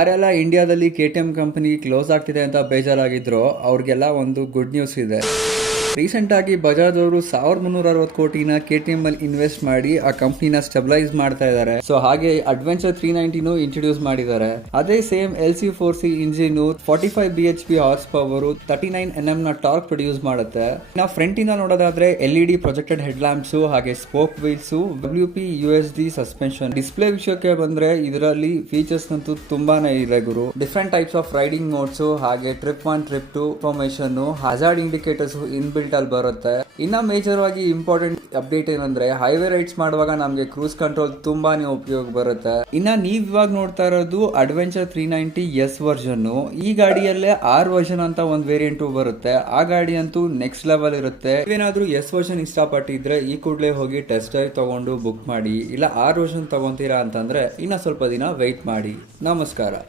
ಯಾರೆಲ್ಲ ಇಂಡಿಯಾದಲ್ಲಿ KTM company close ಆಗ್ತಿದೆ ಅಂತ ಬೇಜಾರಾಗಿದ್ರು ಅವ್ರಿಗೆಲ್ಲ ಒಂದು ಗುಡ್ ನ್ಯೂಸ್ ಇದೆ. ರೀಸೆಂಟ್ ಆಗಿ ಬಜಾಜ್ ಅವರು 1360 ಕೋಟಿನ KTM ಅಲ್ಲಿ ಇನ್ವೆಸ್ಟ್ ಮಾಡಿ ಆ ಕಂಪ್ನಿನ ಸ್ಟೆಬಿಲೈಸ್ ಮಾಡ್ತಾ ಇದ್ದಾರೆ. ಸೊ ಹಾಗೆ ಅಡ್ವೆಂಚರ್ 390 ಇಂಟ್ರೊಡ್ಯೂಸ್ ಮಾಡಿದ್ದಾರೆ. ಅದೇ same LC4C engine 45 BHP horse power 39 Nm ನ ಟಾರ್ಕ್ ಪ್ರೊಡ್ಯೂಸ್ ಮಾಡುತ್ತೆ. ನಾವು ಫ್ರಂಟ್ ಇಂದ ನೋಡೋದಾದ್ರೆ LED ಪ್ರೊಜೆಕ್ಟೆಡ್ ಹೆಡ್ ಲ್ಯಾಂಪ್ಸ್ ಹಾಗೆ spoke wheels WP USD suspension. Display ವಿಷಯಕ್ಕೆ ಬಂದ್ರೆ ಇದರಲ್ಲಿ ಫೀಚರ್ಸ್ ಅಂತೂ ತುಂಬಾನೇ ಇದೆ ಗುರು. Different types of riding modes ಹಾಗೆ trip 1 trip 2 information, hazard indicators inbuilt ಅಲ್ಲಿ ಬರುತ್ತೆ. ಇನ್ನ ಮೇಜರ್ ಆಗಿ ಇಂಪಾರ್ಟೆಂಟ್ ಅಪ್ಡೇಟ್ ಏನಂದ್ರೆ ಹೈವೇ ರೈಡ್ಸ್ ಮಾಡುವಾಗ ನಮಗೆ ಕ್ರೂಸ್ ಕಂಟ್ರೋಲ್ ತುಂಬಾನೇ ಉಪಯೋಗ ಬರುತ್ತೆ. ಇನ್ನ ನೀವ್ ಇವಾಗ ನೋಡ್ತಾ ಇರೋದು ಅಡ್ವೆಂಚರ್ 390 S ವರ್ಷನ್. ಈ ಗಾಡಿಯಲ್ಲೇ R ವರ್ಷನ್ ಅಂತ ಒಂದು ವೇರಿಯಂಟ್ ಬರುತ್ತೆ. ಆ ಗಾಡಿ ಅಂತೂ ನೆಕ್ಸ್ಟ್ ಲೆವೆಲ್ ಇರುತ್ತೆ. ನೀವೇನಾದ್ರೂ S ವರ್ಷನ್ ಇಷ್ಟಪಟ್ಟಿದ್ರೆ ಈ ಕೂಡಲೇ ಹೋಗಿ ಟೆಸ್ಟ್ ಡ್ರೈವ್ ತಗೊಂಡು ಬುಕ್ ಮಾಡಿ. ಇಲ್ಲ R ವರ್ಷನ್ ತಗೊಂತೀರಾ ಅಂತಂದ್ರೆ ಇನ್ನ ಸ್ವಲ್ಪ ದಿನ ವೆಯ್ಟ್ ಮಾಡಿ. ನಮಸ್ಕಾರ.